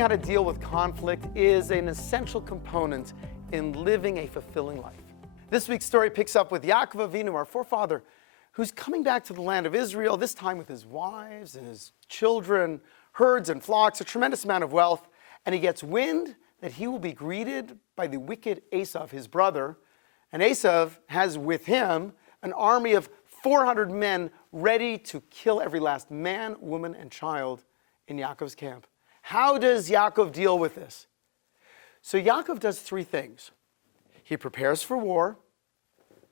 how to deal with conflict is an essential component in living a fulfilling life. This week's story picks up with Yakov Avinu, our forefather, who's coming back to the land of Israel, this time with his wives and his children, herds and flocks, a tremendous amount of wealth, and he gets wind that he will be greeted by the wicked Esav, his brother, and Esav has with him an army of 400 men ready to kill every last man, woman, and child in Yaakov's camp. How does Yaakov deal with this? So Yaakov does three things. He prepares for war,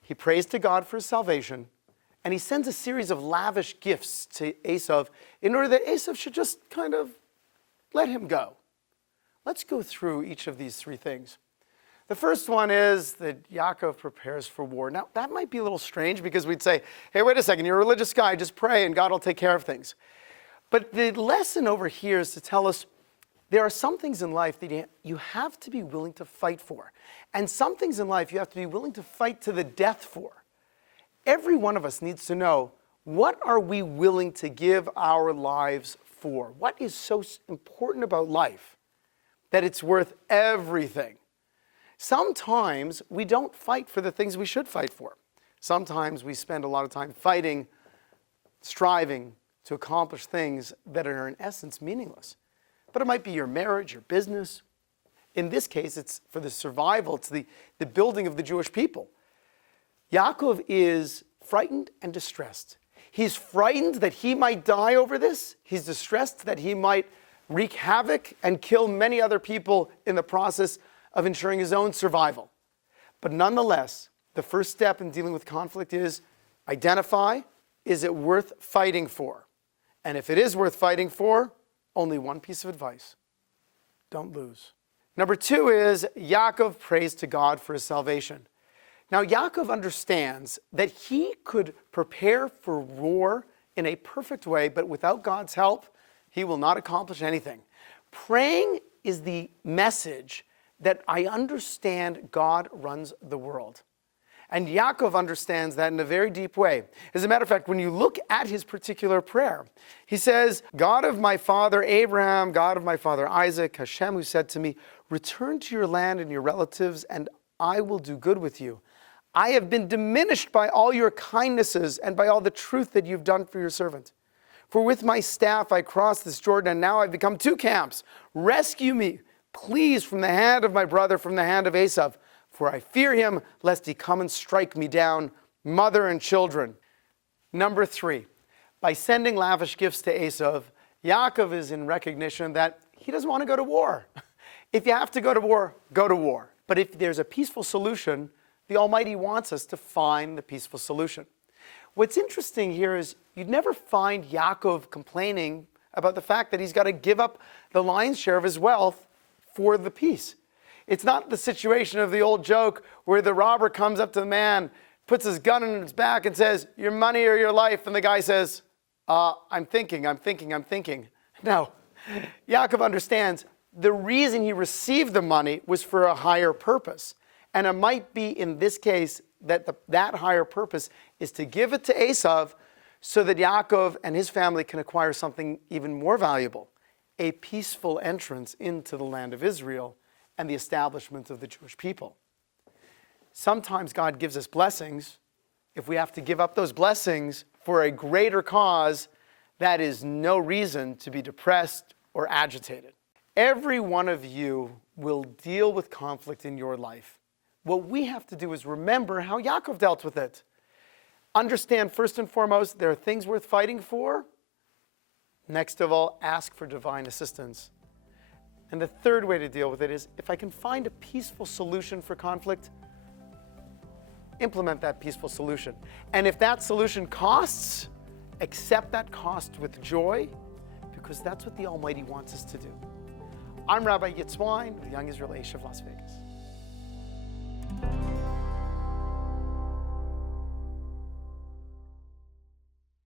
he prays to God for his salvation, and he sends a series of lavish gifts to Esav in order that Esav should just kind of let him go. Let's go through each of these three things. The first one is that Yaakov prepares for war. Now, that might be a little strange because we'd say, hey, wait a second, you're a religious guy, just pray and God will take care of things. But the lesson over here is to tell us there are some things in life that you have to be willing to fight for. And some things in life you have to be willing to fight to the death for. Every one of us needs to know, what are we willing to give our lives for? What is so important about life that it's worth everything? Sometimes we don't fight for the things we should fight for. Sometimes we spend a lot of time fighting, striving to accomplish things that are in essence meaningless. But it might be your marriage, your business. In this case, it's for the survival, it's the building of the Jewish people. Yaakov is frightened and distressed. He's frightened that he might die over this. He's distressed that he might wreak havoc and kill many other people in the process of ensuring his own survival. But nonetheless, the first step in dealing with conflict is identify, is it worth fighting for? And if it is worth fighting for, only one piece of advice: don't lose. Number two is Yaakov prays to God for his salvation. Now, Yaakov understands that he could prepare for war in a perfect way, but without God's help, he will not accomplish anything. Praying is the message that I understand God runs the world. And Yaakov understands that in a very deep way. As a matter of fact, when you look at his particular prayer, he says, God of my father Abraham, God of my father Isaac, Hashem who said to me, return to your land and your relatives, and I will do good with you. I have been diminished by all your kindnesses and by all the truth that you've done for your servant. For with my staff I crossed this Jordan, and now I've become two camps. Rescue me, please, from the hand of my brother, from the hand of Esav. For I fear him, lest he come and strike me down, mother and children. Number three, by sending lavish gifts to Esav, Yaakov is in recognition that he doesn't want to go to war. If you have to go to war, go to war. But if there's a peaceful solution, the Almighty wants us to find the peaceful solution. What's interesting here is you'd never find Yaakov complaining about the fact that he's got to give up the lion's share of his wealth for the peace. It's not the situation of the old joke where the robber comes up to the man, puts his gun in his back and says, your money or your life, and the guy says, I'm thinking. No, Yaakov understands the reason he received the money was for a higher purpose. And it might be in this case that that higher purpose is to give it to Esav so that Yaakov and his family can acquire something even more valuable, a peaceful entrance into the land of Israel and the establishment of the Jewish people. Sometimes God gives us blessings. If we have to give up those blessings for a greater cause, that is no reason to be depressed or agitated. Every one of you will deal with conflict in your life. What we have to do is remember how Yaakov dealt with it. Understand, first and foremost, there are things worth fighting for. Next of all, ask for divine assistance. And the third way to deal with it is, if I can find a peaceful solution for conflict, implement that peaceful solution. And if that solution costs, accept that cost with joy, because that's what the Almighty wants us to do. I'm Rabbi Wyne, the Young Israel Aish of Las Vegas.